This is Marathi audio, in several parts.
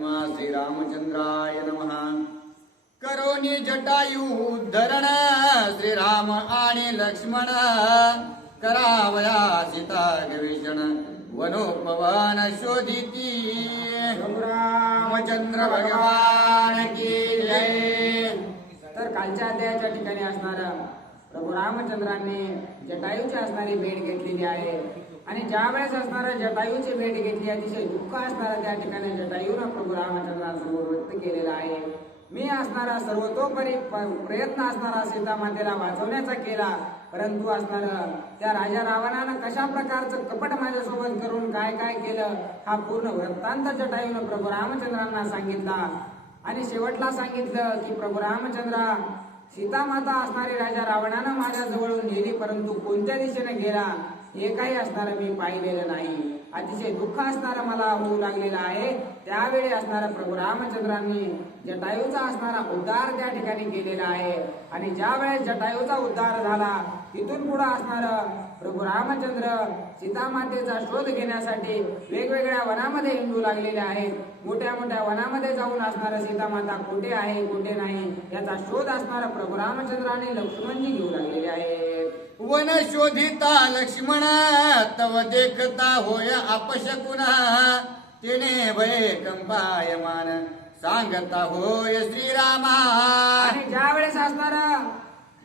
श्रीरामचंद्राय नमः. करोनी जटायु धरण श्रीराम आणि लक्ष्मण करावया सीता गवेषण वनोपवन शोधिती. रामचंद्र भगवान की जय. तर कालच्या अध्यायाच्या ठिकाणी असणारा प्रभू रामचंद्रांनी जटायूची असणारी भेट घेतलेली आहे आणि ज्या वेळेस असणारा जटायूची भेट घेतली अतिशय दुःख असणारा त्या ठिकाणी जटायूनं प्रभू रामचंद्रांसमोर व्यक्त केलेला आहे. मी असणारा सर्वतोपरी प्रयत्न असणारा सीता मातेला वाचवण्याचा केला, परंतु असणारा त्या राजा रावणानं कशा प्रकारचं कपट माझ्यासोबत करून काय काय केलं हा पूर्ण वृत्तांत जटायूनं प्रभू रामचंद्रांना सांगितला. आणि शेवटला सांगितलं की प्रभू रामचंद्रा, सीता माता असणारी राजा रावणानं माझ्या जवळून नेली, परंतु कोणत्या दिशेने गेला हे काही असणारं मी पाहिलेलं नाही. अतिशय दुःख असणारं मला होऊ लागलेलं आहे. त्यावेळी असणारा प्रभू रामचंद्रांनी जटायूचा असणारा उद्धार त्या ठिकाणी केलेला आहे. आणि ज्या वेळेस जटायूचा उद्धार झाला तिथून पुढे असणारं प्रभू रामचंद्र सीता मातेचा शोध घेण्यासाठी वेगवेगळ्या वनामध्ये हिंडू लागलेले आहेत. मोठ्या मोठ्या वनामध्ये जाऊन असणारं सीता माता कुठे आहे कुठे नाही याचा शोध असणारा प्रभू रामचंद्र आणि लक्ष्मणजी घेऊ लागलेले आहेत. वन शोधिता लक्ष्मण तव देखता होय अपशकुन तिने भय कंपायमान सांगता होय श्रीरामा. आणि ज्या वेळेस असणारा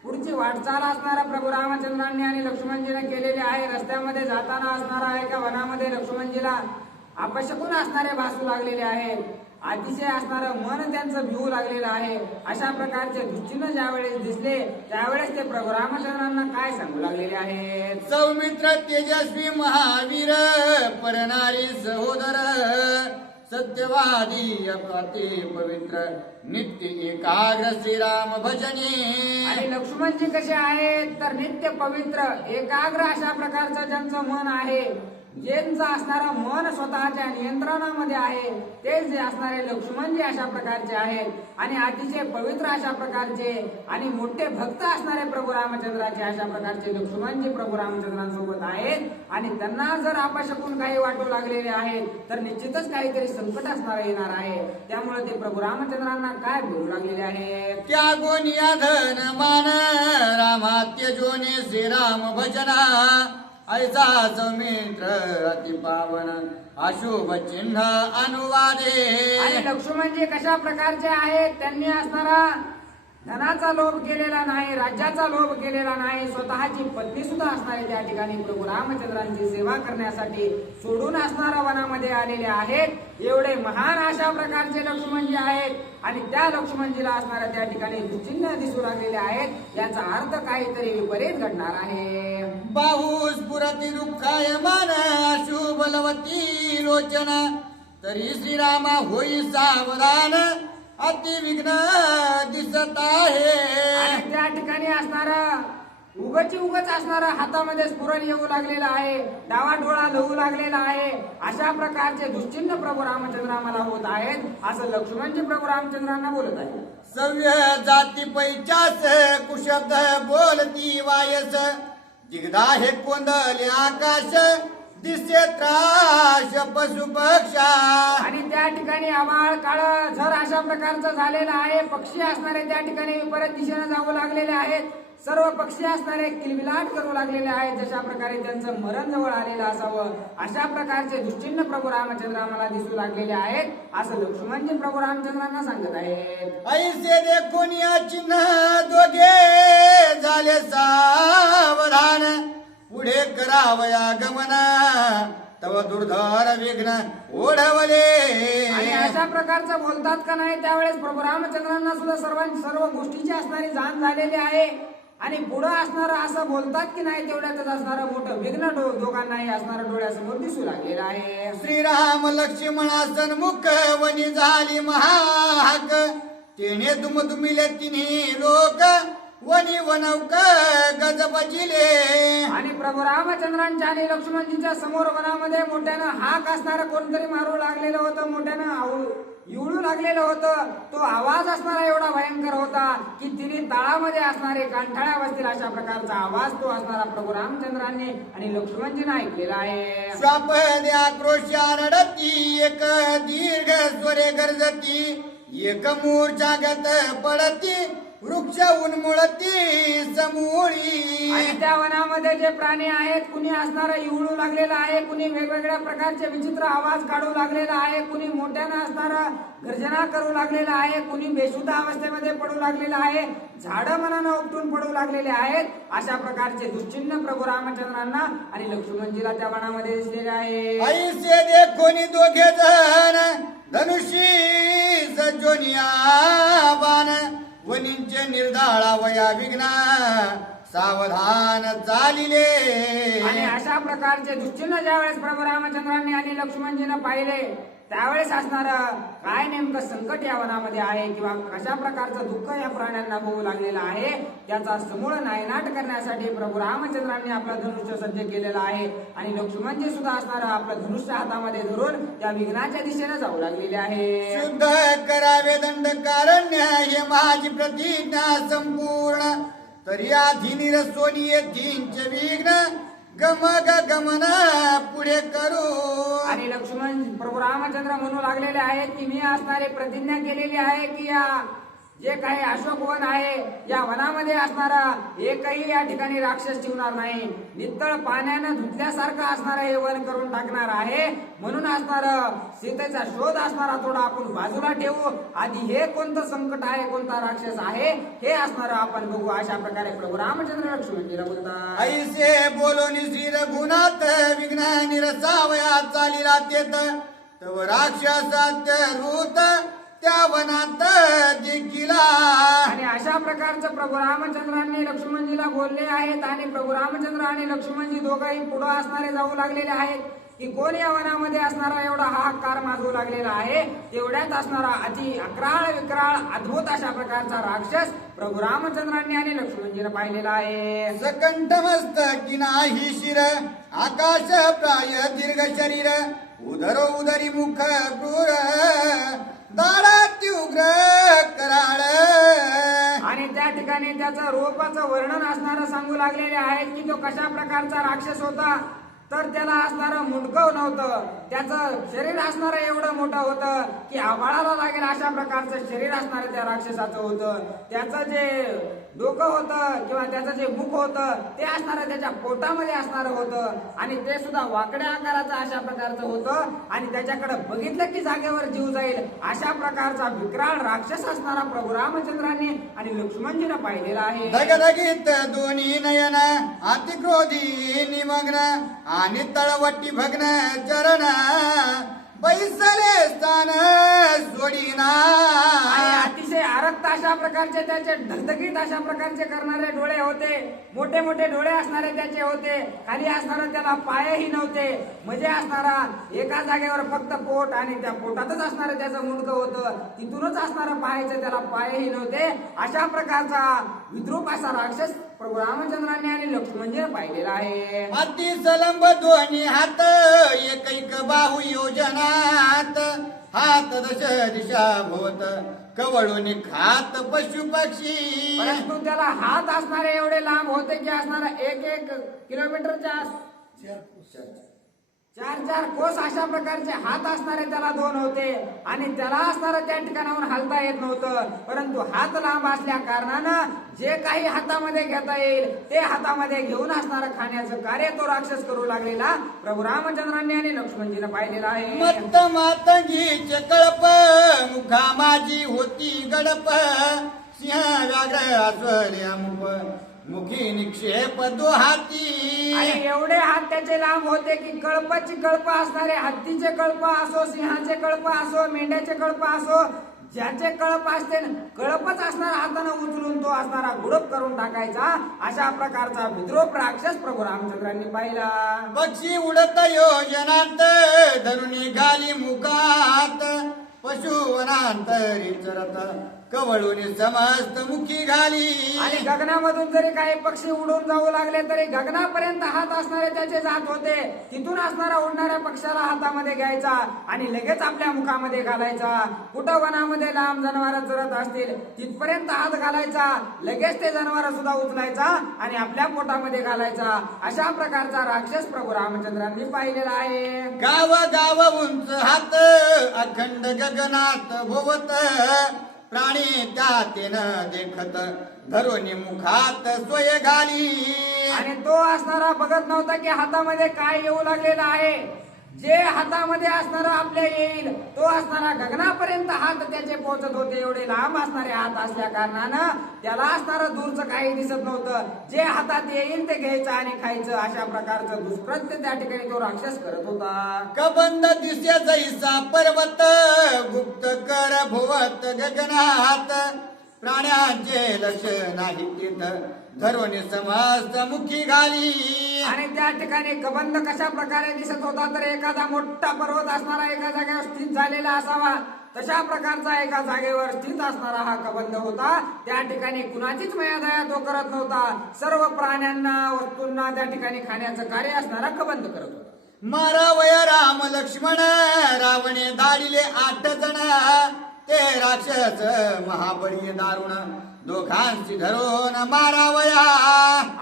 पुढची वाटचाल असणारा प्रभू रामचंद्रांनी आणि लक्ष्मणजीने केलेली आहे. रस्त्यामध्ये जाताना असणारा एका वनामध्ये लक्ष्मणजीला अपशकुन असणारे भासू लागलेले आहेत. अतिशय असणारं मन त्यांचं भिवू लागलेलं आहे. अशा प्रकारचे दुश्चिन्ह ज्यावेळेस दिसले त्यावेळेस ते प्रभू रामचंद्रांना काय सांगू लागलेले आहेत. सौमित्र तेजस्वी महावीर परनारी सहोदर सत्यवादी अपाते पवित्र नित्य एकाग्र श्रीराम भजनी. आणि लक्ष्मणजी कसे आहेत तर नित्य पवित्र एकाग्र अशा प्रकारचं ज्यांचं मन आहे, ज्यांचं असणारं मन स्वतःच्या नियंत्रणामध्ये आहे, तेच जे असणारे लक्ष्मणजी अशा प्रकारचे आहेत. आणि अतिशय पवित्र अशा प्रकारचे आणि मोठे भक्त असणारे प्रभू रामचंद्राचे अशा प्रकारचे लक्ष्मणजी प्रभू रामचंद्रांसोबत आहेत. आणि त्यांना जर अपशकुन काही वाटू लागलेले आहेत तर निश्चितच काहीतरी संकट असणार येणार आहे. त्यामुळे ते प्रभू रामचंद्रांना काय बोलू लागलेले आहेत. त्यागोनिया धन मान रामात्य जोने श्रीराम भजना ऐसा सौमित्र अति पावन अशुभ चिन्ह अनुवादे. आणि लक्ष्मणजी कशा प्रकारचे आहेत, त्यांनी असणारा धनाचा लोभ केलेला नाही, राज्याचा लोभ केलेला नाही. स्वतःची पत्नी सुद्धा असणारे त्या ठिकाणी प्रभू रामचंद्रांची सेवा करण्यासाठी सोडून असणाऱ्या वनामध्ये आलेले आहेत. एवढे महान अशा प्रकारचे लक्ष्मणजी आहेत. आणि त्या लक्ष्मणजीला असणाऱ्या त्या ठिकाणी दुश्चिन्ह दिसू लागलेले आहेत. याचा अर्थ काहीतरी विपरीत घडणार आहे. बाहुस पुरती दुःखायमान अशुभ लवती लोचना तरी श्रीरामा होई सावधान अति विघ्न दिसत आहे. आणि त्या ठिकाणी असणारा उगच असणारा हातामध्ये स्फुरण येऊ लागलेला आहे, डावा डोळा लवू लागलेला आहे. अशा प्रकारचे दुश्चिन्ह प्रभू रामचंद्राला होत आहेत असं लक्ष्मणजी प्रभू रामचंद्रांना बोलत आहे. सव्य जाती पैचास कुशब्द बोलती वायस दिगदा हे कोंदले आकाश दिसे त्राश पशु पक्षा. आणि त्या ठिकाणी आभाळ काळ झर अशा प्रकारचं झालेलं आहे. पक्षी असणारे त्या ठिकाणी विपरीत दिशेने जाऊ लागलेले आहेत. सर्व पक्षी असणारे किलबिलाट करू लागलेले आहेत. जशा प्रकारे त्यांचं मरण जवळ आलेलं असावं अशा प्रकारचे दुश्चिन्ह प्रभू रामचंद्र आम्हाला दिसू लागलेले आहेत असं लक्ष्मणजी प्रभू रामचंद्रांना सांगत आहेत. ऐसे देखून या चिन्ह दोघे झाले सावधान पुढे करावया गमना तव दुर्धर विघ्न ओढवले. आणि अशा प्रकारचं बोलतात का नाही त्यावेळेस प्रभू रामचंद्रांना सुद्धा सर्व गोष्टीची असणारी जाण झालेली आहे. आणि पुढं असणारं असं बोलतात की नाही तेवढ्यातच असणारं मोठं विघ्न दोघांनाही असणारं डोळ्यासमोर दिसू लागलेलं आहे. श्रीराम लक्ष्मणा सन्मुख वनी झाली महाक तिने दुमदुमिले तिन्ही लोक वनी वनौक गजबजिले. आणि प्रभू रामचंद्रांच्या आणि लक्ष्मणजीच्या समोर वनामध्ये मोठ्यानं हाक असणारं कोणतरी मारू लागलेलं होतं. मोठ्यानं इवळू लागलेलं होतं तो आवाज असणारा एवढा भयंकर होता की तिने तळामध्ये असणारे कांठाळ्या बसतील अशा प्रकारचा आवाज तो असणारा प्रभू रामचंद्रांनी आणि लक्ष्मणजीने ऐकलेला आहे. श्वापदे आक्रोशा रडती एक दीर्घ स्वरे गरजती एक मूर्छागत पडती वृक्ष उन्मुळती समूळी. आणि त्या वनामध्ये जे प्राणी आहेत कुणी असणारा इवळू लागलेला आहे, कुणी वेगवेगळ्या प्रकारचे विचित्र आवाज काढू लागलेला आहे, कुणी मोठ्यानं असणारा गर्जना करू लागलेला आहे, कुणी बेशुद्ध अवस्थेमध्ये पडू लागलेला आहे, झाडं मनानं उपटून पडू लागलेले आहेत. अशा प्रकारचे दुश्चिन्ह प्रभू रामचंद्रांना आणि लक्ष्मणजीला त्या वनामध्ये दिसलेले आहे. ऐसे देखोनी दोघे जण धनुषी सजोनिया बाण वनींचे निर्धाळा वया विघ्ना सावधान चालिले. आणि अशा प्रकारचे दुश्चिन्ह ज्यावेळेस प्रभू रामचंद्रांनी आणि लक्ष्मणजीनं पाहिले त्यावेळेस असणार काय नेमकं संकट या वनामध्ये आहे किंवा कशा प्रकारचं दुःख या प्राण्यांना होऊ लागलेलं आहे त्याचा समूळ नायनाट करण्यासाठी प्रभू रामचंद्रांनी आपलं धनुष्य सज्ज केलेलं आहे. आणि लक्ष्मणजी सुद्धा असणार आपलं धनुष्य हातामध्ये धरून त्या विघ्नाच्या दिशेने जाऊ लागलेले आहे. शुद्ध करावे दंडकारण्य हे माझी प्रतिज्ञा संपूर्ण तरी आधी निरसोनी येथींचे विघ्न गमग गमन पुढे करू. आणि लक्ष्मण प्रभू रामचंद्र म्हणू लागलेले आहेत की मी असणारी प्रतिज्ञा केलेली आहे की या जे काही अशोक वन आहे या वनामध्ये असणारा एकही या ठिकाणी राक्षस ठेवणार नाही. नित्तळ पाण्यानं धुतल्यासारखं असणारं हे वन करून टाकणार आहे. म्हणून असणार सीतेचा शोध असणारा थोडा आपण बाजूला ठेवू. आधी हे कोणतं संकट आहे, कोणता राक्षस आहे हे असणार आपण बघू. अशा प्रकारे प्रभू रामचंद्र लक्ष्मणजीला बोलतात. ऐसे बोलोनी श्री रघुनाथ विघ्न निरसावया चालिला तेत तव राक्षसात्य रूत त्या वनात देखिला. आणि अशा प्रकारचं प्रभू रामचंद्रांनी लक्ष्मणजीला बोलले आहेत. आणि प्रभू रामचंद्र आणि लक्ष्मणजी दोघंही पुढे असणारे जाऊ लागलेले आहेत की कोण या वनामध्ये असणारा एवढा हाहाकार माजवू लागलेला आहे. तेवढ्यात असणारा अति अक्राळ विक्राळ अद्भुत अशा प्रकारचा राक्षस प्रभू रामचंद्रांनी आणि लक्ष्मणजीने पाहिलेला आहे. सकंठ मस्तकी नाही शिर आकाश प्राय दीर्घ शरीर उदर उदरी मुख क्रूर दाढात उग्र कराळ. आणि त्या ठिकाणी त्याचं रूपाचं वर्णन असणारं सांगू लागलेले आहेत की तो कशा प्रकारचा राक्षस होता. तर त्याला असणारं मुंडकं नव्हतं, त्याचं शरीर असणारं एवढं मोठं होतं की आभाळाला लागेल अशा प्रकारचं शरीर असणारं त्या राक्षसाचं होतं. त्याचं जे डोकं होतं किंवा त्याचं जे मुख होतं ते असणारं त्याच्या पोटामध्ये असणारं होतं आणि ते सुद्धा वाकड्या आकाराचं अशा प्रकारचं होतं. आणि त्याच्याकडे बघितलं की जागेवर जीव जाईल अशा प्रकारचा विक्राळ राक्षस असणारा प्रभू रामचंद्रांनी आणि लक्ष्मणजीने पाहिलेला आहे. धगधगीत दोन्ही नयन अतिक्रोधी निमग्न आणि तळवटी भग्न चरण बैसले स्थान सोडीना. आणि अतिशय आरक्त अशा प्रकारचे त्याचे धगधगीत अशा प्रकारचे करणारे डोळे होते, मोठे मोठे डोळे असणारे त्याचे होते. खाली असणारा त्याला पायही नव्हते, म्हणजे असणारा एका जागेवर फक्त पोट आणि त्या पोटातच असणारं त्याचं मुंडकं होतं, तिथूनच असणारं पाहायचं त्याला पायही नव्हते. अशा प्रकारचा विद्रूप असा राक्षस प्रभू रामचंद्रांनी आणि लक्ष्मणजीने पाहिलेला आहे. अति सलंब दोन्ही हात एकैक बाहू योजनात हात दश दिशा भोवत कवळून खात पशु पक्षी. परंतु त्याला हात असणारे एवढे लांब होते की असणारा 1-1 किलोमीटरच्या 4-4 कोस अशा प्रकारचे हात असणारे त्याला 2 होते. आणि त्याला असणारं त्या ठिकाणाहून हलता येत नव्हतं. परंतु हात लांब असल्या कारणानं जे काही हातामध्ये घेता येईल ते हातामध्ये घेऊन असणारं खाण्याचं कार्य तो राक्षस करू लागलेला प्रभू रामचंद्रांनी आणि लक्ष्मणजीने पाहिलेला आहे. मत्त मातंगीचे कळप मुखा माझी होती गडप सिंह व्याघ्र अस्वल्या मुख मुखी निक्षेप दो हाती. आणि एवढे हात त्याचे लांब होते की कळपाची कळप असणारे हत्तीचे कळप असो, सिंहाचे कळप असो, मेंढ्याचे कळप असो, ज्याचे कळप असते कळपच असणारा हाताने उचलून तो असणारा गुडप करून टाकायचा. अशा प्रकारचा विद्रूप राक्षस प्रभू रामचंद्रांनी पाहिला. पक्षी उडत योजनात धनुनी घाली मुखात पशु वनांतरी चरत कवळून समस्त मुखी घाली आणि गगनामधून जरी काही पक्षी उडून जाऊ लागले तरी गगनापर्यंत हात असणारे त्याचे जात होते. तिथून असणारा उडणाऱ्या पक्षाला हातामध्ये घ्यायचा आणि लगेच आपल्या मुखामध्ये घालायचा. कुठं वनामध्ये लांब जनावर चरत असतील तिथपर्यंत हात घालायचा, लगेच ते जनावर सुद्धा उचलायचा आणि आपल्या पोटामध्ये घालायचा. अशा प्रकारचा राक्षस प्रभू रामचंद्रांनी पाहिलेला आहे. गाव गाव उंच हात अखंड गगनात भोवत प्राणी त्या तेन देखत धरून मुखात सोय घाली. आणि तो असणारा बघत नव्हता की हातामध्ये काय येऊ लागलेला आहे. जे हातामध्ये असणारा आपल्या येईल तो असणारा गगनापर्यंत हात त्याचे पोहोचत होते. एवढे लांब असणारे हात असल्या कारणानं त्याला असणारं दूरचं काही दिसत नव्हतं. जे हातात येईल ते घ्यायचं आणि खायचं. अशा प्रकारचं दुष्कृत्य त्या ठिकाणी तो राक्षस करत होता. कबंद दिसे जैसा पर्वत गुप्त कर भोवत गगनात प्राण्यांचे लक्ष नाही तिथं धरून समस्त मुखी घाली. आणि त्या ठिकाणी कबंद कशा प्रकारे दिसत होता तर एखादा मोठा पर्वत असणारा एका जागेवर स्थित झालेला असावा तशा प्रकारचा एका जागेवर स्थित असणारा हा कबंद होता. त्या ठिकाणी कुणाचीच मायादया तो करत नव्हता. सर्व प्राण्यांना वस्तूंना त्या ठिकाणी खाण्याचं कार्य असणारा कबंद करत होता. मारावया राम लक्ष्मण रावणे दाडिले 8 जण ते राक्षस महाबळी दारुण दोघांची धरून मारावया.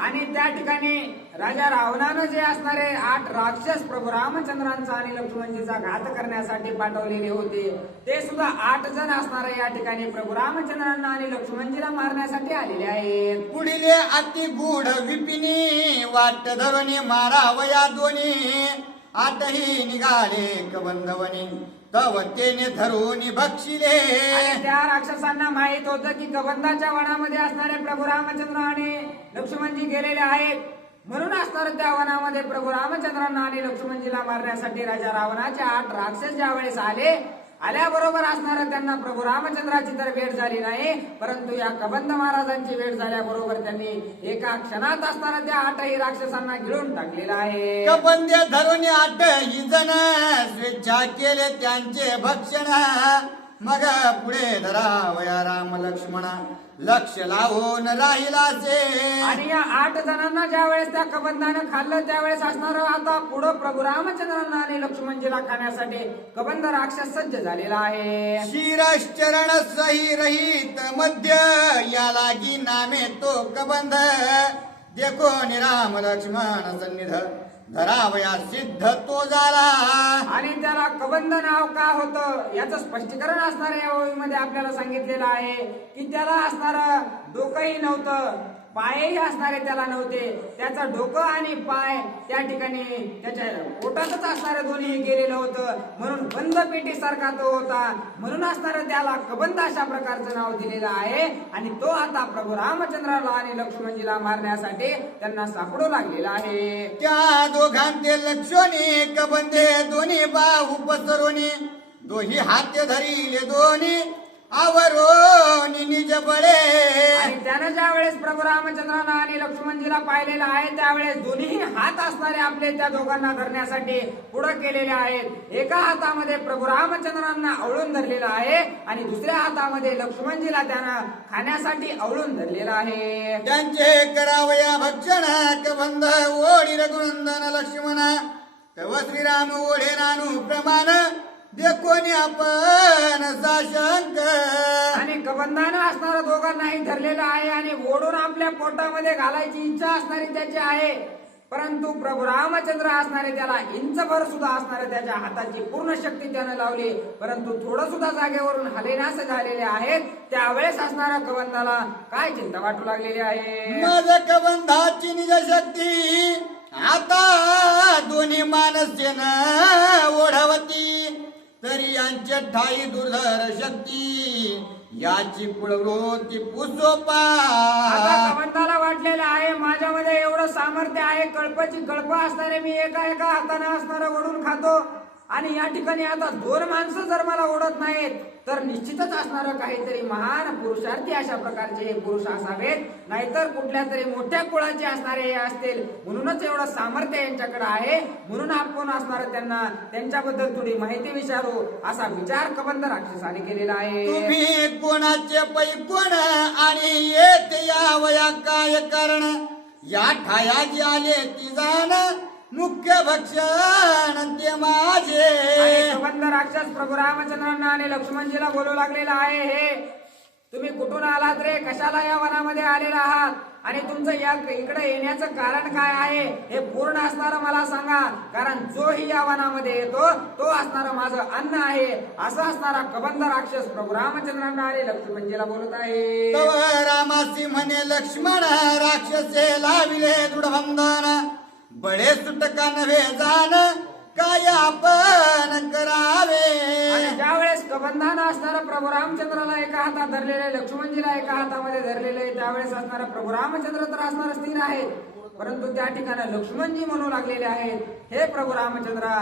आणि त्या ठिकाणी राजा रावणानं जे असणारे 8 राक्षस प्रभू रामचंद्रांचा आणि लक्ष्मणजीचा घात करण्यासाठी पाठवलेले होते ते सुद्धा 8 जण असणारे या ठिकाणी प्रभू रामचंद्रांना आणि लक्ष्मणजीला मारण्यासाठी आलेले आहेत. पुढीले अति गूढ विपिनी वाट धरून मारावया दोन्ही 8ही निघाले कबंदवनी तव तेने धरून बक्षिले. आणि त्या राक्षसांना माहित होतं की कबंदाच्या वनामध्ये असणारे प्रभू रामचंद्र आणि लक्ष्मणजी गेलेले आहेत. म्हणून असणार त्या वनामध्ये प्रभू रामचंद्रांना आणि लक्ष्मणजीला मारण्यासाठी राजा रावणाचे 8 राक्षस ज्या वेळेस आल्याबरोबर असणार त्यांना प्रभू रामचंद्राची तर भेट झाली नाही, परंतु या कबंद महाराजांची भेट झाल्याबरोबर त्यांनी एका क्षणात असणारा त्या 8ही राक्षसांना गिळून टाकलेला आहे. कबंदे धरून 8ही जण स्वेच्छा केले त्यांचे भक्षण मग पुढे धरावया राम लक्ष्मण लक्ष लावून राहिलासे. आणि या 8 जणांना ज्या वेळेस त्या कबंदानं खाल्लं त्यावेळेस असणार आता पुढं प्रभू रामचंद्रांना आणि लक्ष्मणजीला खाण्यासाठी कबंद राक्षस सज्ज झालेला आहे. शिरश्चरण सही रहित मध्य या लागी नामे तो कबंध देखो राम लक्ष्मण सन्निध धरावया सिद्ध तो झाला. आणि त्याला कबंद नाव का होतं याचं स्पष्टीकरण असणार या ओळीमध्ये आपल्याला सांगितलेलं आहे की त्याला असणार डोकंही नव्हतं, पायही असणारे त्याला नव्हते. त्याचं डोकं आणि पाय त्या ठिकाणी त्याच्या पोटातच असणारे दोन्ही गेलेलं होतं. म्हणून बंद पेटी सारखा तो होता. म्हणून असणार त्याला कबंद अशा प्रकारचं नाव दिलेलं आहे. आणि तो आता प्रभू रामचंद्राला आणि लक्ष्मणजीला मारण्यासाठी त्यांना सापडू लागलेला आहे. त्या दोघांचे लक्षोनी कबंदे दोन्ही बाहू पसरोनी दोही हात धरिले दोन्ही आवरोनी निज बळे. आणि त्यानं ज्या वेळेस प्रभू रामचंद्रांना आणि लक्ष्मणजीला पाहिलेलं आहे त्यावेळेस दोन्ही हात असणारे आपले त्या दोघांना धरण्यासाठी पुढे केलेले आहेत. एका हातामध्ये प्रभू रामचंद्रांना आवळून धरलेला आहे आणि दुसऱ्या हातामध्ये लक्ष्मणजीला त्यानं खाण्यासाठी आवळून धरलेला आहे. त्यांचे करावया भक्षण कबंध ओढी रघुनंदन लक्ष्मण तव श्रीराम ओढे नानु प्रमाण देखोनी आपण साशंक. आणि कबंधानं असणारा दोघांनाही धरलेलं आहे आणि ओढून आपल्या पोटामध्ये घालायची इच्छा असणारी त्याची आहे. परंतु प्रभू रामचंद्र असणारे त्याला इंचभर सुद्धा असणारे त्याच्या हाताची पूर्ण शक्ती त्यानं लावली, परंतु थोडं सुद्धा जागेवरून हलेनास झालेले आहेत. त्यावेळेस असणाऱ्या कबंधाला काय चिंता वाटू लागलेली आहे. मज कबंधाची निज शक्ती आता दोन्ही मानसेन ओढवती तरी यांच्या ठाई दुर्धर शक्ती याची प्रवृत्ती पुसोपा. आता कबंधाला वाटलेलं आहे माझ्यामध्ये एवढं सामर्थ्य आहे, कळपाची कळप असणारे मी एका हाताने असणारा ओढून खातो आणि या ठिकाणी आता दोन माणसं जर मला ओढत नाहीत तर निश्चितच असणार काहीतरी महान पुरुषार्थी अशा प्रकारचे हे पुरुष असावेत, नाहीतर कुठल्या तरी मोठ्या कुळाचे असणारे हे असतील. म्हणूनच एवढं सामर्थ्य यांच्याकडे आहे, म्हणून आपण असणार त्यांना त्यांच्याबद्दल थोडी माहिती विचारू असा विचार कबंध राक्षसाने केलेला आहे. तुम्ही कोणाचे पै कोण आणि येत या वया काय कारण, या ठायाजी आले ती जाण मुख्य भक्षण ते माझे. आणि कबंध राक्षस प्रभू रामचंद्रांना आणि लक्ष्मणजीला बोलू लागलेला आहे, हे तुम्ही कुठून आलात रे, कशाला या वनामध्ये आलेला आहात आणि तुमचं या इकडे येण्याचं कारण काय आहे हे पूर्ण असणारं मला सांगा, कारण जोही या वनामध्ये येतो तो असणारं माझं अन्न आहे असं असणारा कबंध राक्षस प्रभू रामचंद्रांना आणि लक्ष्मणजीला बोलत आहे. तव रामासी म्हणे लक्ष्मण राक्षसे लाविले दृढबंधन, बळे सुटका नव्हे जाण काय आपण करावे. आणि ज्या वेळेस कबंधानं असणारा प्रभू रामचंद्राला एका हातात धरलेले, लक्ष्मणजीला एका हातामध्ये धरलेले, त्यावेळेस असणारा प्रभू रामचंद्र तर असणार स्थिर आहेत, परंतु त्या ठिकाणी लक्ष्मणजी म्हणू लागलेले आहेत, हे प्रभू रामचंद्रा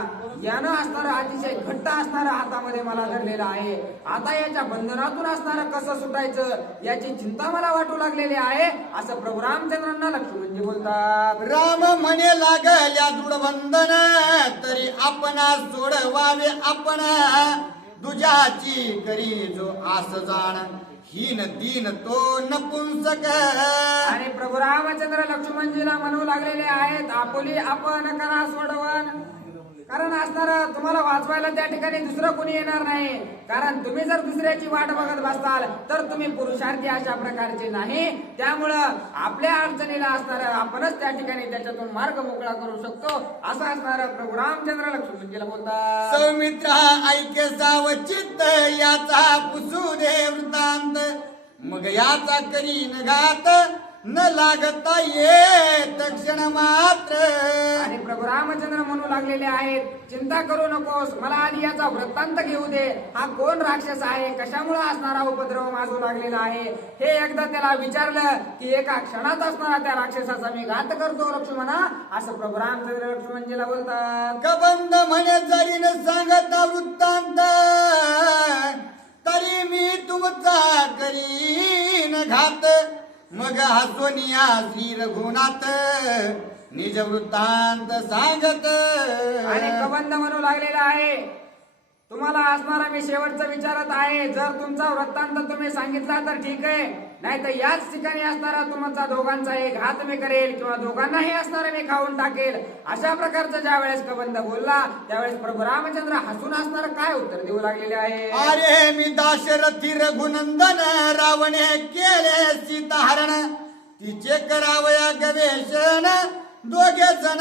यानं असणारं अतिशय घट्ट असणारं हातामध्ये मला धरलेलं आहे, आता याच्या बंधनातून असणारं कसं सुटायचं याची चिंता मला वाटू लागलेली आहे असं प्रभू रामचंद्रांना लक्ष्मणजी बोलतात. राम म्हणे लागल्या दृढबंधन, तरी आपणा सोडवावे आपण, दुजाची करी जो आस जाण, हीन दीन तो नपुंसक. आणि प्रभू रामचंद्र लक्ष्मणजीला म्हणू लागलेले आहेत, आपुली आपण करा सोडवण, कारण असणार तुम्हाला वाचवायला त्या ठिकाणी दुसरं कोणी येणार नाही, कारण तुम्ही जर दुसऱ्याची वाट बघत बसताल तर तुम्ही पुरुषार्थी अशा प्रकारचे नाही, त्यामुळं आपल्या अडचणीला असणार आपणच त्या ठिकाणी त्याच्यातून मार्ग मोकळा करू शकतो असं असणार प्रभू रामचंद्र लक्ष्मणजीला बोलतात. सौमित्रा ऐके सावचित्त याचा पुसू दे वृत्तांत, मग याचा करीन घात न लागता येत क्षण मात्र. आणि प्रभू रामचंद्र म्हणू लागलेले आहेत, चिंता करू नकोस, मला आधी याचा वृत्तांत घेऊ दे, हा कोण राक्षस आहे, कशामुळे असणारा उपद्रव माजू लागलेला आहे हे एकदा त्याला विचारलं की एका क्षणात असणारा त्या राक्षसाचा मी घात करतो लक्ष्मणा असं प्रभू रामचंद्र लक्ष्मणजीला बोलतात. कबंध म्हणे जरी न सांगता वृत्तांत, तरी मी तुमचा करीन घात, मग हसोनिया श्री रघुनाथ निज वृत्तांत सांगत. आणि कबंध म्हणू लागलेला आहे, तुम्हाला असणारा मी शेवटचं विचारत आहे, जर तुमचा वृत्तांत तुम्ही सांगितला तर ठीक आहे, नाही तर याच ठिकाणी असणारा तुमचा दोघांचाही घात मी करेल किंवा दोघांनाही असणारा मी खाऊन टाकेल. अशा प्रकारचं ज्या वेळेस कबंध बोलला त्यावेळेस प्रभू रामचंद्र हसून असणार काय उत्तर देऊ लागलेले आहे. अरे मी दाशरथी रघुनंदन, रावणे केले सीताहरण, तिचे करावया गवेषण, दोघे जण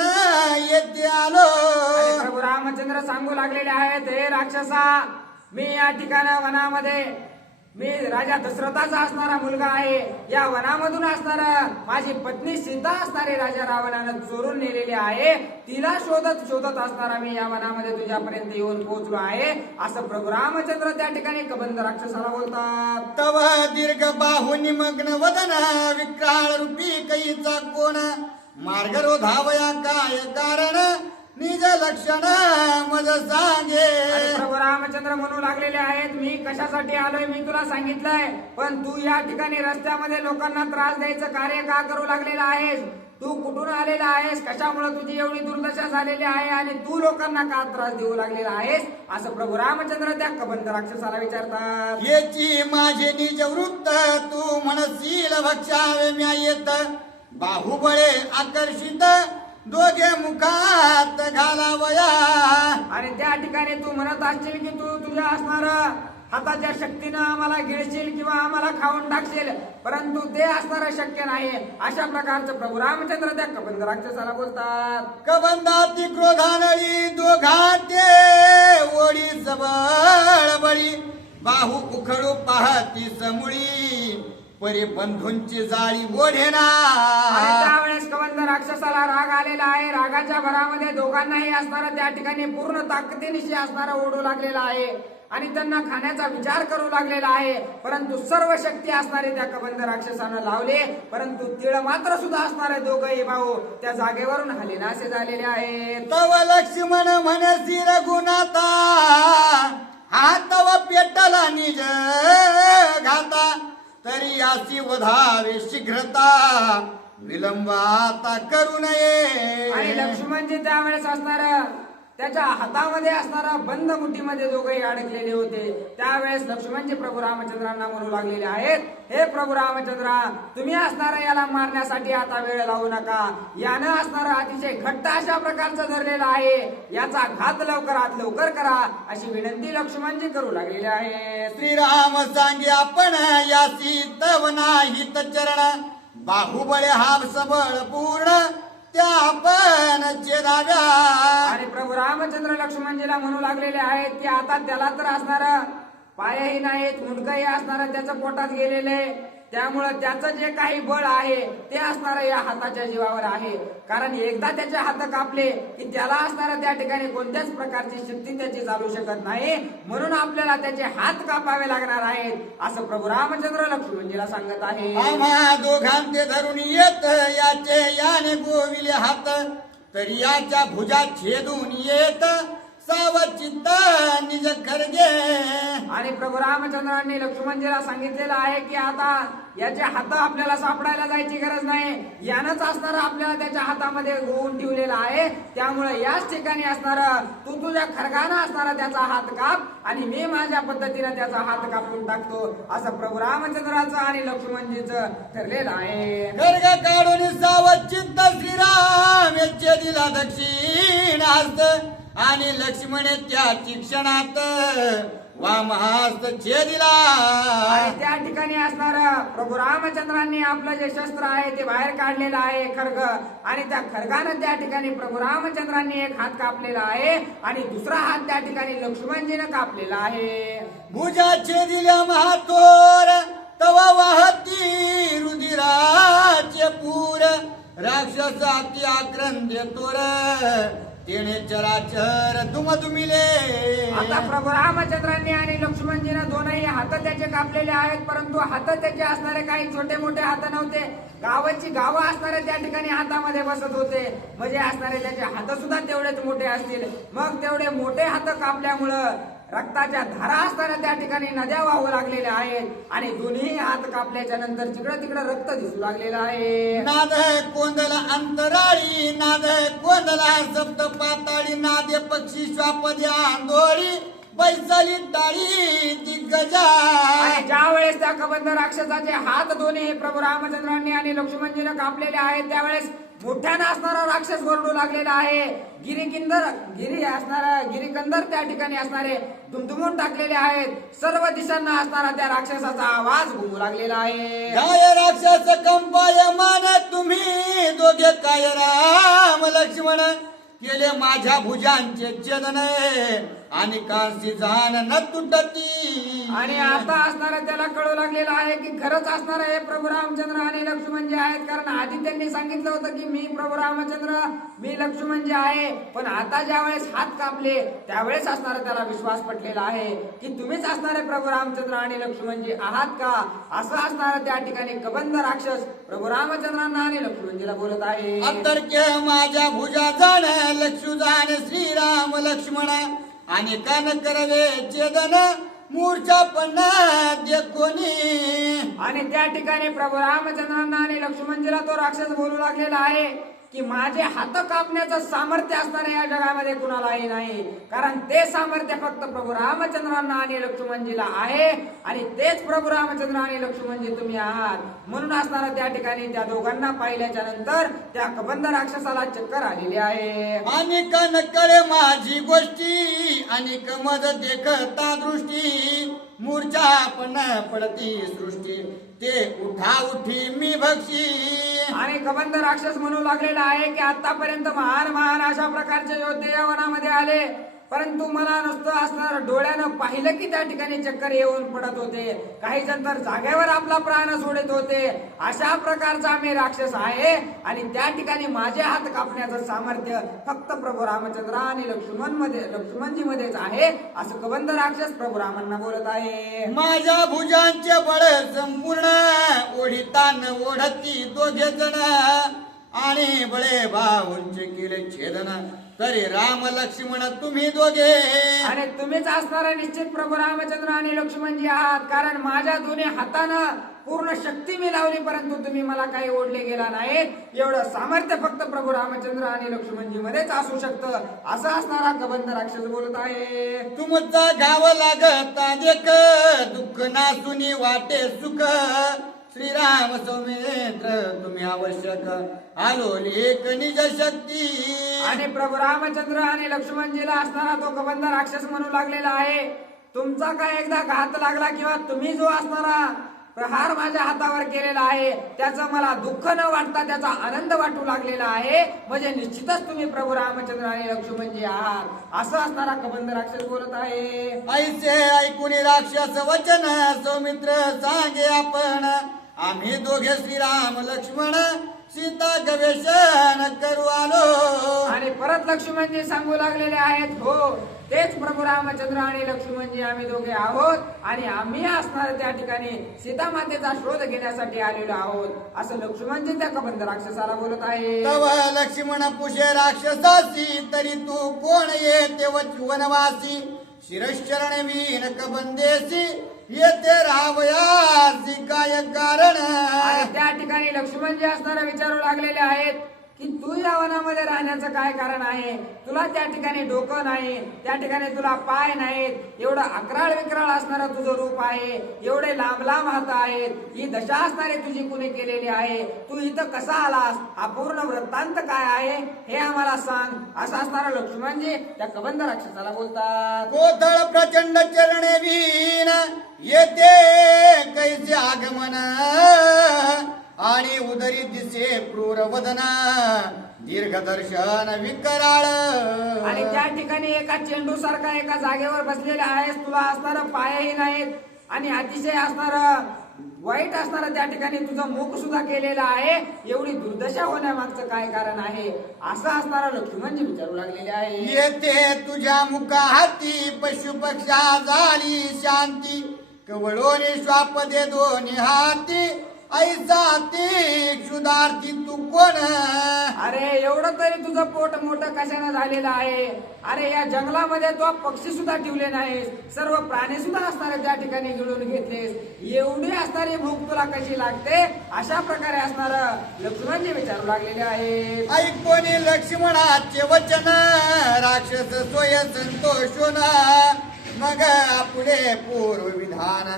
येथे आलो. आणि प्रभू रामचंद्र सांगू लागलेले आहेत, हे राक्षसा मी या ठिकाणी वनामध्ये मी राजा दशरथाचा असणारा मुलगा आहे, या वनामधून असणारा माझी पत्नी सीता असणारी राजा रावणानं चोरून नेलेली आहे, तिला शोधत शोधत असणारा मी या वनामध्ये तुझ्यापर्यंत येऊन पोहोचलो आहे असं प्रभू रामचंद्र त्या ठिकाणी कबंध राक्षसाला बोलतात. तव दीर्घ बाहू निमग्न वदन, विक्राळ रूपी कैचा कोण, मार्ग रोधावया काय कारण, निज लक्षण मज सांगे. आणि प्रभू रामचंद्र म्हणू लागलेले आहेत, मी कशासाठी आलोय मी तुला सांगितलंय, पण तू या ठिकाणी रस्त्यामध्ये लोकांना त्रास द्यायचं कार्य का करू लागलेला आहेस, तू कुठून आलेला आहेस, कशामुळे तुझी एवढी दुर्दशा झालेली आहे आणि तू लोकांना का त्रास देऊ लागलेला आहेस असं प्रभू रामचंद्र त्या कबंध राक्षसाला विचारतात. याची माझे निज वृत्त, तू म्हणशील भक्षावे म्या येत, बाहुबळे आकर्षित, दोघे मुखात घालावया. आणि त्या ठिकाणी तू म्हणत असशील की तू तुझ्या असणार हाताच्या शक्तीनं आम्हाला गिळशील किंवा आम्हाला खाऊन टाकशील, परंतु ते असणारं शक्य नाही अशा प्रकारचं प्रभू रामचंद्र त्या कबंध राक्षसाला बोलतात. कबंधाती क्रोधानळी दोघाते ओढी सबळ बळी, बाहू उखडू पाहती समूळी, परी बंधूंची जाळी ओढेना. आणि त्यावेळेस कबंध राक्षसाला राग आलेला आहे, रागाच्या भरामध्ये दोघांनाही असणारा त्या ठिकाणी पूर्ण ताकदीनिशी असणारा ओढू लागलेला आहे. आणि त्यांना खाण्याचा विचार करू लागलेला आहे. परंतु सर्व शक्ती असणारे त्या कबंध राक्षसानं लावले, परंतु तिळ मात्र सुद्धा असणारे दोघही भाऊ त्या जागेवरून हलेनासे झालेले आहेत. तव लक्ष्मण म्हणसी रघुनाथा, हा तव पेटला निज घाता, तरी अशी वधावे शीघ्रता, विलंब आता करू नये. आणि लक्ष्मणजी त्यावेळेस असणार त्याच्या हातामध्ये असणारा बंद मुठीमध्ये दोघेही अडकलेले होते. त्यावेळेस लक्ष्मणजी प्रभू रामचंद्रांना म्हणू लागलेले आहेत, हे प्रभू रामचंद्रा, तुम्ही असणारा याला मारण्यासाठी आता वेळ लावू नका. यानं असणारा अतिशय घट्ट अशा प्रकारचं धरलेलं आहे, याचा घात लवकरात लवकर करा अशी विनंती लक्ष्मणजी करू लागलेली आहे. श्रीराम सांगे आपण यासी तव नाहीत चरण, बाहुबळे हा सबळ पूर्ण त्या आपण छेदाव्या. आणि प्रभू रामचंद्र लक्ष्मणजीला म्हणू लागलेले आहेत की आता त्याला तर असणार पायही नाहीत, मुंडकंही असणार त्याच्या पोटात गेलेले, त्यामुळं त्याचं जे काही बळ आहे ते असणार या हाताच्या जीवावर आहे. कारण एकदा त्याचे हात कापले की त्याला असणार त्या ठिकाणी कोणत्याच प्रकारची शक्ती त्याची चालू शकत नाही, म्हणून आपल्याला त्याचे हात कापावे लागणार आहेत असं प्रभू रामचंद्र लक्ष्मणजीला सांगत आहे. आम्हा दोघांचे धरून येत याचे याने गोविले हात, तरी याच्या भुजा छेदून येत सावचित्त निज खरगे. आणि प्रभू रामचंद्रांनी लक्ष्मणजीला सांगितलेलं आहे की आता याचे हात आपल्याला सापडायला जायची गरज नाही, यानंच असणार आपल्याला त्याच्या हातामध्ये गोवून ठेवलेला आहे. त्यामुळे याच ठिकाणी असणार तू तुझ्या खरगानं असणारा त्याचा हात काप आणि मी माझ्या पद्धतीने त्याचा हात कापून टाकतो असं प्रभू रामचंद्राचं आणि लक्ष्मणजीचं ठरलेलं आहे. खरग काढून सावचित्त श्रीराम याचे दिला दक्षिण हस्त, आणि लक्ष्मण त्याची क्षणात वामहस्त छेदिला. आणि त्या ठिकाणी असणार प्रभू रामचंद्रांनी आपलं जे शस्त्र आहे ते बाहेर काढलेलं आहे, खर्ग, आणि त्या खर्गानं त्या ठिकाणी प्रभू रामचंद्रांनी एक हात कापलेला आहे आणि दुसरा हात त्या ठिकाणी लक्ष्मणजीनं कापलेला आहे. भुजा छेदिल्या महातोर, तवा वाहती रुधिराचे पूर, राक्षस अति आक्रंद्य तोर, तेने चराचर दुमदुमिले. आता प्रभू रामचंद्रांनी आणि लक्ष्मणजीनं दोनही हात त्याचे कापलेले आहेत, परंतु हात त्याचे असणारे काही छोटे मोठे हात नव्हते, गावाची गावं असणारे त्या ठिकाणी हातामध्ये बसत होते, म्हणजे असणारे त्याचे हात सुद्धा तेवढेच मोठे असतील. मग तेवढे मोठे हात कापल्यामुळं रक्ताच्या धारा असताना त्या ठिकाणी नद्या वाहू लागलेल्या आहेत आणि दोन्ही हात कापल्याच्या नंतर जिकडं तिकडं रक्त दिसू लागलेलं आहे. नाद कोंदला अंतराळी, नाद कोंदला सप्त पाताळी, नादे पक्षी श्वापदे आंदोळी, बैसाली टाळी दिग्गजा. आणि ज्या वेळेस त्या कबंध राक्षसाचे हात दोन्ही प्रभू रामचंद्रांनी आणि लक्ष्मणजीनं कापलेले आहेत, त्यावेळेस मोठ्यानं असणारा राक्षस ओरडू लागलेला आहे. गिरीकंदर त्या ठिकाणी असणारे दुमदुमून टाकलेले आहेत. सर्व दिशांना असणारा त्या राक्षसाचा आवाज घुमू लागलेला आहे. काय राक्षस कंपाय मान, तुम्ही दोघे काय राम लक्ष्मण, केले माझ्या भुजांचे छेदन, आणि कांसी जाण न तुटती. आणि आता असणारा त्याला कळू लागलेला आहे की खरंच असणार हे प्रभू रामचंद्र आणि लक्ष्मणजी आहेत, कारण आधी त्यांनी सांगितलं होतं की मी प्रभू रामचंद्र, मी लक्ष्मणजी आहे, पण आता ज्या वेळेस हात कापले त्यावेळेस असणारा त्याला विश्वास पटलेला आहे की तुम्हीच असणारे प्रभू रामचंद्र आणि लक्ष्मणजी आहात का, असं असणारं त्या ठिकाणी कबंध राक्षस प्रभू रामचंद्रांना आणि लक्ष्मणजीला बोलत आहे. अंतर्के माझ्या भुजा जाण, लक्षू जाण श्रीराम लक्ष्मण, आणि कान करवे छेदन, मूर्छा पण दे कोणी. आणि त्या ठिकाणी प्रभू रामचंद्रांना आणि लक्ष्मणजीला तो राक्षस बोलू लागलेला आहे की माझे हात कापण्याचं सामर्थ्य असणारे या जगामध्ये कुणालाही नाही, कारण ते सामर्थ्य फक्त प्रभू रामचंद्रांना आणि लक्ष्मणजीला आहे, आणि तेच प्रभू रामचंद्र आणि लक्ष्मणजी तुम्ही आहात. म्हणून असणारा त्या ठिकाणी त्या दोघांना पाहिल्याच्या नंतर त्या कबंध राक्षसाला चक्कर आलेली आहे. आणि कान कळे माझी गोष्टी, आणि कमद देखता दृष्टी, मूर्छा पण पडती सृष्टी, ते उठा उठी मी भक्षी. आणि कबंध राक्षस म्हणू लागलेला आहे की आतापर्यंत महान महान अशा प्रकारचे योद्धे या वनामध्ये आले, परंतु मला नुसतं असणार डोळ्यानं पाहिलं की त्या ठिकाणी चक्कर येऊन पडत होते. काही जण तर जागेवर आपला प्राण सोडत होते. अशा प्रकारचा आम्ही राक्षस आहे आणि त्या ठिकाणी माझे हात कापण्याचं सामर्थ्य फक्त प्रभू रामचंद्र आणि लक्ष्मणजी मध्येच आहे, असं कबंध राक्षस प्रभू रामांना बोलत आहे. माझ्या भुजांचे बळ संपूर्ण ओढिता न ओढती दोघे जण आणि बळे भाऊंचे केले छेदन तरी राम लक्ष्मण तुम्ही दोघे. आणि तुम्हीच असणारे निश्चित प्रभू रामचंद्र आणि लक्ष्मणजी आहात, कारण माझ्या दोन्ही हातानं पूर्ण शक्ती मी लावली परंतु तुम्ही मला काही ओढले गेला नाहीत. एवढं सामर्थ्य फक्त प्रभू रामचंद्र आणि लक्ष्मणजी मध्येच असू शकतं, असं असणारा कबंध राक्षस बोलत आहे. तुमचा गाव लागता देख दुःख नासुनी वाटे सुख श्रीराम सौमित्र तुम्ही आवश्यक आलो लेख निज शक्ती. आणि प्रभू रामचंद्र आणि लक्ष्मणजीला असणारा तो कबंध राक्षस म्हणू लागलेला आहे, तुमचा काय एकदा घात लागला किंवा तुम्ही जो असणारा प्रहार माझ्या हातावर केलेला आहे त्याचं मला दुःख न वाटता त्याचा आनंद वाटू लागलेला आहे, म्हणजे निश्चितच तुम्ही प्रभू रामचंद्र आणि लक्ष्मणजी आहात, असं असणारा कबंध राक्षस बोलत आहे. ऐसे ऐकून राक्षस वचन सौमित्र सांगे आपण आम्ही दोघे श्रीराम लक्ष्मण सीता गवेषण करू आलो. आणि परत लक्ष्मणजी सांगू लागलेले आहेत, हो तेच प्रभू रामचंद्र आणि लक्ष्मणजी आम्ही दोघे आहोत आणि आम्ही असणार त्या ठिकाणी सीता मातेचा शोध घेण्यासाठी आलेलो आहोत, असं लक्ष्मणजी त्या कबंध राक्षसाला बोलत आहे. तव लक्ष्मण पुषे राक्षसासी तरी तू कोण येते वनवासी शिरश्चरण वीन कबंदेसी येते रावयासी काय कारण. आणि त्या ठिकाणी लक्ष्मणजी असणारा विचारू लागलेले आहेत की तू या वनामध्ये राहण्याचं काय कारण आहे, तुला त्या ठिकाणी डोकं नाही, त्या ठिकाणी तुला पाय नाहीत, एवढं अकराळ विक्राळ असणारं तुझं रूप आहे, एवढे लांब लांब हात आहेत, ही दशा असणारी तुझी कुणी केलेली आहे, तू इथं कसा आलास, हा पूर्ण वृत्तांत काय आहे हे आम्हाला सांग, असं असणारा लक्ष्मणजी त्या कबंध राक्षसाला बोलतात. कोथळ प्रचंड चरणे वीण येते कैसे आगमन आणि उदरी दिसे क्रूर वदन दीर्घ दर्शन विकराळ. आणि त्या ठिकाणी एका चेंडू सारखा एका जागेवर बसलेला आहेस, तुला असणारं पायही नाहीत आणि अतिशय असणारं वाईट असणारं त्या ठिकाणी तुझं मुख सुद्धा केलेलं आहे, एवढी दुर्दशा होण्यामागचं काय कारण आहे, असं असणारा लक्ष्मणजी विचारू लागलेले आहे. येथे तुझ्या मुखाहाती पशु पक्षा झाली शांती कवळोनी श्वापदे दोन्ही हाती ऐसा ती क्षुधार्थी तू कोण. अरे एवढं तरी तुझं पोट मोठं कशाने झालेलं आहे, अरे या जंगलामध्ये तो पक्षी सुद्धा ठेवले नाहीस, सर्व प्राणी सुद्धा असणारे त्या ठिकाणी गिळून घेतलेस, एवढी असणारी भूक तुला कशी लागते, अशा प्रकारे असणार लक्ष्मणजी विचारू लागलेले आहे. ऐकोनी लक्ष्मणाचे वचन राक्षस सोय संतोषोन मग पुढे पूर्व विधान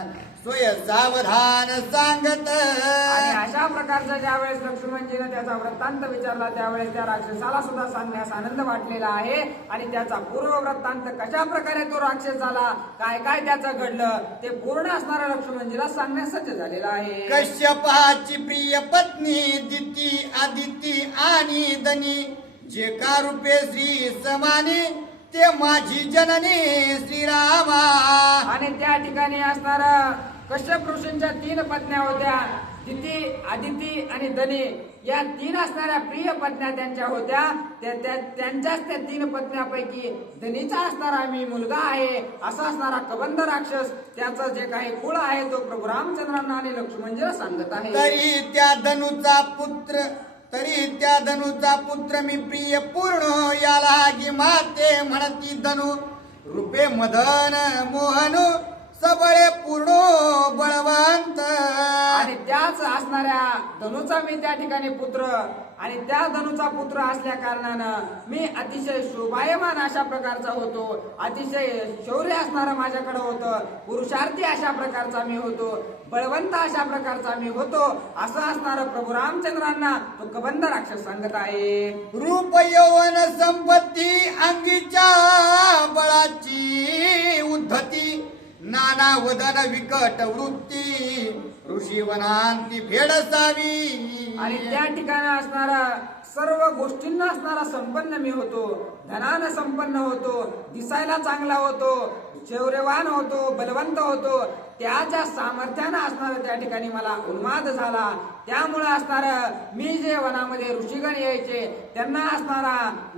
सोय सावधान सांगत. आणि अशा प्रकारचा ज्यावेळेस लक्ष्मणजीने त्याचा वृत्तांत विचारला त्यावेळेस त्या राक्षसाला सुद्धा सांगण्यास आनंद वाटलेला आहे आणि त्याचा पूर्व वृत्तांत कशा प्रकारे तो राक्षस झाला, काय काय त्याचं घडलं ते पूर्ण असणाऱ्या लक्ष्मणजीला सांगण्यास सज्ज झालेला आहे. कश्यपाची प्रिय पत्नी दिती आदिती आणि दनी जे का रूपे श्री समानी ते माझी जननी श्रीरामा. आणि त्या ठिकाणी असणार कश्यप ऋषींच्या 3 पत्न्या होत्या, दिती आदिती आणि दनी, या 3 असणाऱ्या प्रिय पत्न्या त्यांच्या होत्या, त्यांच्याच त्या 3 पत्न्यापैकी दनीचा असणारा मी मुलगा आहे, असा असणारा कबंध राक्षस त्याचं जे काही कुळ आहे तो प्रभू रामचंद्रांना आणि लक्ष्मणजीला सांगत आहे. तरी त्या धनुचा पुत्र मी प्रिय पूर्ण याला गी माते म्हणती धनु रूपे मदन मोहनु सबळे पूर्ण बळवंत. आणि त्याच असणाऱ्या धनुचा मी त्या ठिकाणी पुत्र आणि त्या धनुचा पुत्र असल्या कारणानं मी अतिशय शोभायमान अशा प्रकारचा होतो, अतिशय शौर्य असणारं माझ्याकडे होतं, पुरुषार्थी अशा प्रकारचा मी होतो, बळवंत अशा प्रकारचा मी होतो, असं असणारं प्रभू रामचंद्रांना तो कबंध राक्षस सांगत आहे. रूप यौवन संपत्ती अंगीच्या बळाची उद्धती नाना वदन विकट वृत्ती ऋषी वनांती भेडसावी. आणि त्या ठिकाणी असणारा सर्व गोष्टींना असणारा संपन्न मी होतो, धनानं संपन्न होतो, दिसायला चांगला होतो, शौर्यवान होतो, बलवंत होतो. त्याच्या सामर्थ्यानं असणारा त्या ठिकाणी मला उन्माद झाला. त्यामुळे असणार मी जे वनामध्ये ऋषीगण यायचे त्यांना असणारा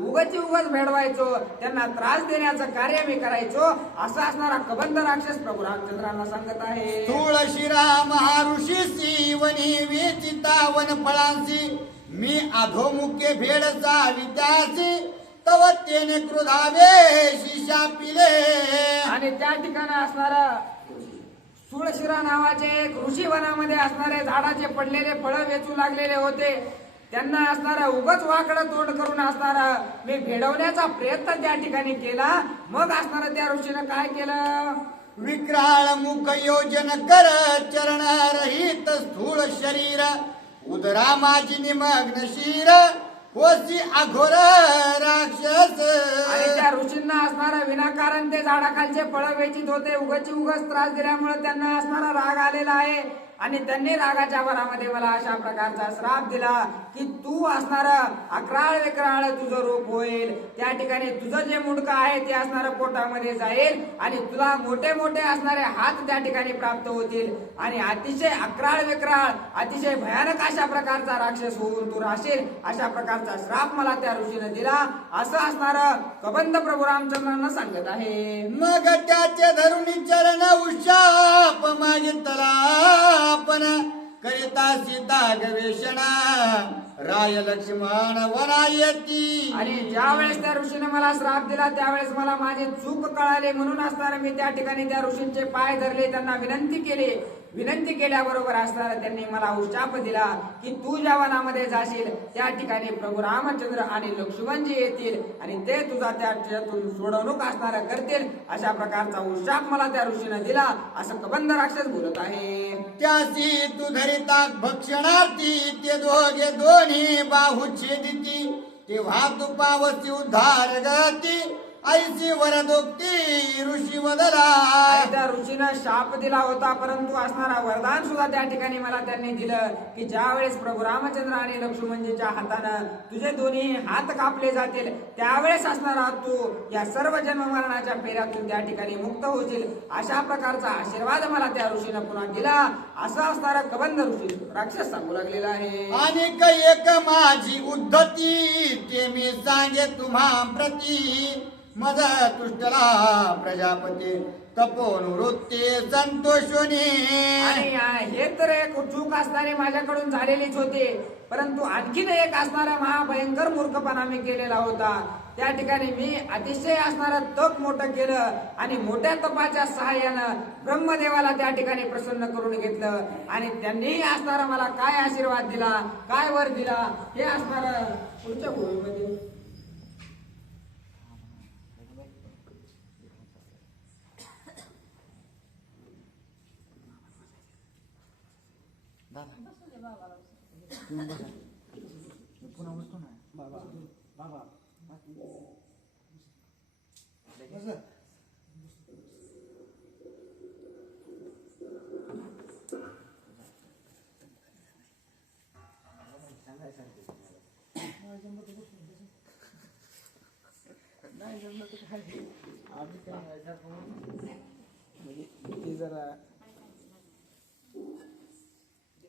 उगच भेडवायचो, त्यांना त्रास देण्याचं कार्य मी करायचो, असं असणारा कबंध राक्षस प्रभू रामचंद्रांना सांगत आहे. तुळशिरा महाऋषीसी वनी वेचिता वन फळांसी मी अधोमुखे भेडचा विद्यासी तव तेने क्रोधावे शिशा पिले. आणि त्या ठिकाणी असणारा तुळशिरा नावाचे एक ऋषी वनामध्ये असणारे झाडाचे पडलेले फळं वेचू लागलेले होते. त्यांना असणारा उगच वाकडं तोंड करून असणारा मी भेडवण्याचा प्रयत्न त्या ठिकाणी केला. मग असणारा त्या ऋषीनं काय केलं? विक्राळ मुख योजन कर चरण रहित स्थूळ शरीर उदरा माझी निमग्न शिर होसी अघोर राक्षस. आणि त्या ऋषींना असणारा विनाकारण ते झाडाखालचे फळं वेचित होते, उगच त्रास दिल्यामुळे त्यांना असणारा राग आलेला आहे. आणि त्यांनी रागाच्या भरामध्ये मला अशा प्रकारचा श्राप दिला की तू असणार अकराळ विक्राळ तुझं रूप होईल. त्या ठिकाणी तुझं जे मुंडकं आहे ते असणार पोटामध्ये जाईल आणि तुला मोठे मोठे असणारे हात त्या ठिकाणी प्राप्त होतील आणि अतिशय अकराळ विक्राळ अतिशय भयानक अशा प्रकारचा राक्षस होऊन तू राहशील. अशा प्रकारचा श्राप मला त्या ऋषीने दिला, असं असणार कबंध प्रभू रामचंद्रांना सांगत आहे. मग त्याचे धरुणी चरण उशाप मागितला आपण करिता सीता गवेषणा राय लक्ष्मण वनायती. आणि ज्या वेळेस त्या ऋषीने मला श्राप दिला त्यावेळेस मला माझी चूक कळाली, म्हणून असणार मी त्या ठिकाणी त्या ऋषींचे पाय धरले, त्यांना विनंती केली. विनंती केल्याबरोबर असणार त्यांनी मला उशाप दिला की तू ज्या वनामध्ये जाशील त्या ठिकाणी प्रभू रामचंद्र आणि लक्ष्मणजी येतील आणि ते तुझा त्यातून सोडवणूक असणार करतील. अशा प्रकारचा उशाप मला त्या ऋषीने दिला, असं कबंध राक्षस बोलत आहे. त्यासी तू धरिता भक्षणार्थी ते दोघे दोन्ही बाहू छेदिती तेव्हा तू पावसी उद्धार गती ऐसी वरदोक्ती ऋषी वदला. त्या ऋषीनं शाप दिला होता, परंतु असणारा वरदान सुद्धा त्या ठिकाणी मला त्यांनी दिलं की ज्या वेळेस प्रभू रामचंद्र आणि लक्ष्मणजीच्या हातानं तुझे दोन्ही हात कापले जातील त्यावेळेस असणारा तू या सर्व जन्म मरणाच्या फेऱ्यातून त्या ठिकाणी मुक्त होशील. अशा प्रकारचा आशीर्वाद मला त्या ऋषीनं पुन्हा दिला, असं असणारा कबंध ऋषी राक्षस सांगू लागलेला आहे. आणि एक माझी उद्धती ते मी सांगे तुम्हा प्रती मज तुष्टला प्रजापती तपोनुवृत्ती संतोषोनी. आणि हे तर एक चूक असणारे माझ्याकडून झालेलीच होते, परंतु आणखीन एक असणारा महाभयंकर मूर्खपणा मी केलेला होता. त्या ठिकाणी मी अतिशय असणारं तप मोठं केलं आणि मोठ्या तपाच्या सहाय्यानं ब्रह्मदेवाला त्या ठिकाणी प्रसन्न करून घेतलं आणि त्यांनी असणारा मला काय आशीर्वाद दिला, काय वर दिला हे असणार पुढच्या गोष्टीमध्ये. जरा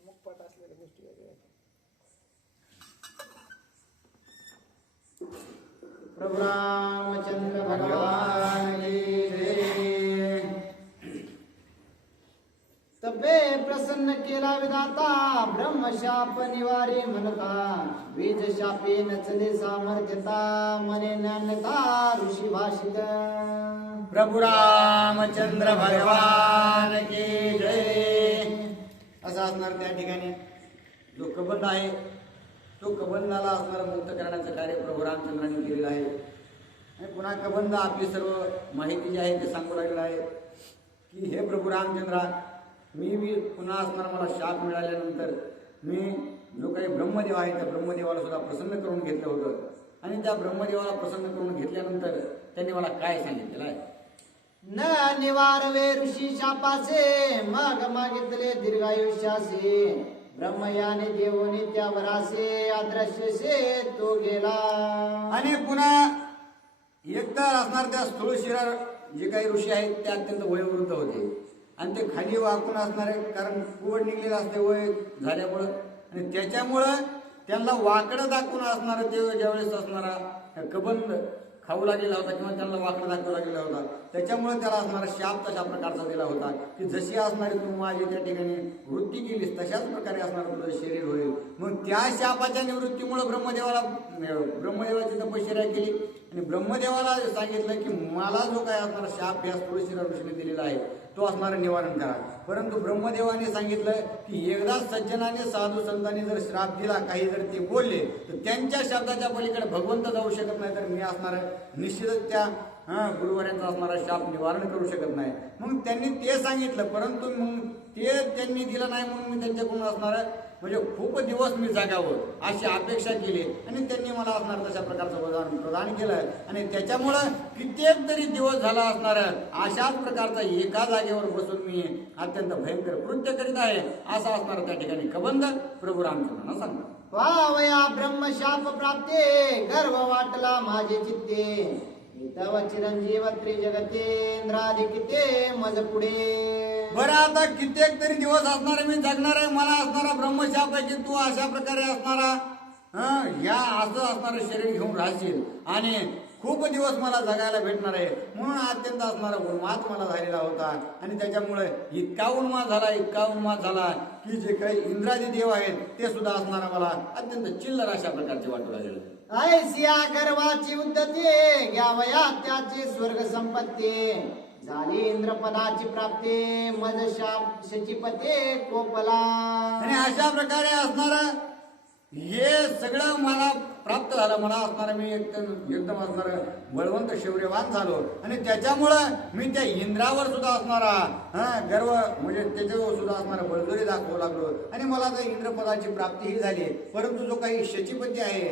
मुखपाट असलेल्या गोष्टी प्रभु रामचंद्र भगवान की जय. तबे प्रसन्न केला विधाता ब्रह्मशाप निवारे म्हणता बीज शापे नचले सामर्थ्यता मने नान्यता ऋषी भाषित. प्रभु रामचंद्र भगवान की जय. असं असणार त्या ठिकाणी जो कबंध आहे तो कबंधाला असणारं मुक्त करण्याचं कार्य प्रभू रामचंद्रांनी केलेलं आहे. आणि पुन्हा कबंध आपली सर्व माहिती जी आहे ते सांगू लागलेलं आहे की हे प्रभू रामचंद्रा, मी पुन्हा असणार मला शाप मिळाल्यानंतर मी जो काही ब्रह्मदेव आहे त्या ब्रह्मदेवाला सुद्धा प्रसन्न करून घेतलं होतं आणि त्या ब्रह्मदेवाला प्रसन्न करून घेतल्यानंतर त्यांनी मला काय सांगितलेलं आहे? न निवारवे ऋषी शापाचे मग मागितले दीर्घायुष्याचे ब्रह्मयाने देवोनी त्यावरासे अदृश्य से तो गेला. आणि पुन्हा एकदा असणार त्या स्थूळ शिरा जे काही ऋषी आहेत ते अत्यंत वयोवृद्ध होते आणि ते खाली वाकून असणार आहे, कारण कुवड निघलेलं असते वय झाल्यामुळं, आणि त्याच्यामुळं त्यांना वाकडं दाखवून असणारं ते ज्यावेळेस असणारा कबंध खाऊ लागलेला होता किंवा त्यांना वाकडं दाखवला गेला होता, त्याच्यामुळे त्याला असणारा शाप तशा प्रकारचा दिला होता की जशी असणारी तू माझी त्या ठिकाणी वृत्ती केलीस तशाच प्रकारे असणार तुझं शरीर होईल. मग त्या शापाच्या निवृत्तीमुळे ब्रह्मदेवाची तपश्चर्या केली आणि ब्रह्मदेवाला सांगितलं की मला जो काय असणारा शाप या स्थूळशिरा ऋषीने दिलेला आहे तो असणारं निवारण करा. परंतु ब्रह्मदेवाने सांगितलं की एकदा सज्जनाने साधू संतांनी जर श्राप दिला, काही जर ते बोलले तर त्यांच्या शब्दाच्या पलीकडे भगवंत जाऊ शकत नाही, तर मी असणार निश्चितच त्या गुरुवाऱ्यांचा असणारा शाप निवारण करू शकत नाही. मग त्यांनी ते सांगितलं, परंतु मग ते त्यांनी दिलं नाही म्हणून मी त्यांच्याकडून असणार म्हणजे खूप दिवस मी जागावं अशी अपेक्षा केली आणि त्यांनी मला असणार तशा प्रकारचं वरदान प्रदान केलं आणि त्याच्यामुळं कित्येक तरी दिवस झाला असणार अशाच प्रकारचा एका जागेवर बसून मी अत्यंत भयंकर कृत्य करीत आहे असा असणार त्या ठिकाणी कबंध प्रभू रामचंद्रांना सांगतात. वावया ब्रह्मशाप प्राप्ते गर्व वाटला माझे चित्ते तव चिरंजीव त्रिजगतेंद्राधिकिते मज पुढे. बरं आता कित्येक तरी दिवस असणार मी जगणार आहे, मला असणारा ब्रह्मशाप आहे की तू अशा प्रकारे असणारा या असं असणारं शरीर घेऊन राहशील आणि खूप दिवस मला जगायला भेटणार आहे म्हणून अत्यंत असणारा उन्माद मला झालेला होता आणि त्याच्यामुळे इतका उन्माद झाला की जे काही इंद्रादी देव आहेत ते सुद्धा असणारा मला अत्यंत चिल्लर अशा प्रकारचे वाटू लागले. ऐसिया गर्वाची उद्धते घ्यावया त्याची स्वर्ग संपत्ती झाली इंद्रपदाची प्राप्ती मज शाप शचीपते कोपला. आणि अशा प्रकारे असणार हे सगळं मला प्राप्त झालं, मला असणार मी एकदम असणार बळवंत शौर्यवान झालो आणि त्याच्यामुळं मी त्या इंद्रावर सुद्धा असणारा गर्व म्हणजे त्याच्यावर सुद्धा असणारा बळजोरी दाखवू लागलो आणि मला त्या इंद्रपदाची प्राप्तीही झाली. परंतु जो काही शचीपती आहे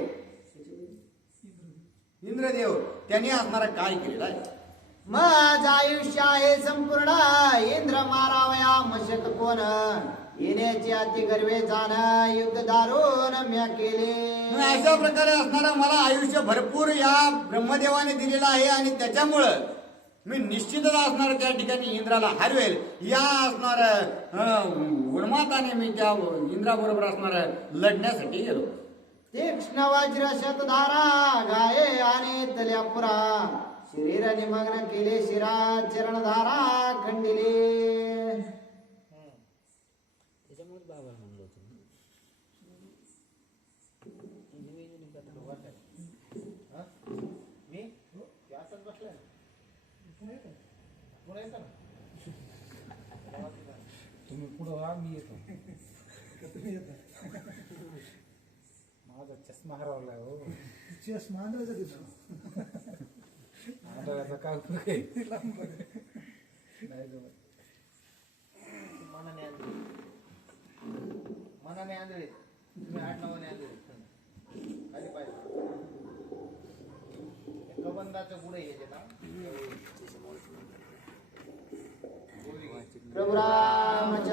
इंद्रदेव त्यांनी असणारा काय केलेला आहे. माझ आयुष्य आहे संपूर्ण इंद्र मारावया मशक कोण येण्याची अति गर्वे जाण युद्ध दारुण म्या केले. अशा प्रकारे असणारा मला आयुष्य भरपूर या ब्रह्मदेवाने दिलेलं आहे आणि त्याच्यामुळं मी निश्चितच असणार त्या ठिकाणी इंद्राला हरवेल या असणार उन्माताने मी त्या इंद्राबरोबर असणार लढण्यासाठी गेलो. तीक्ष्ण वज्र शतधारा गाये आणि तल्यापुरा शरीर निमग्न केले शिरा चरणधारा खंडिले. तुम्ही पुढं व्हा, मी येतो. माझा चष्मा हरवलाय हो. चष्मा आंधळाचा दिसतो. आंधळाचा काय उपयोग आहे? नाही जमत. मनाने आंधळे तुम्ही 8-9 आंधळे खाली पाहिजे कबंदाच्या पुढे येते ना प्रभू रामचंद्र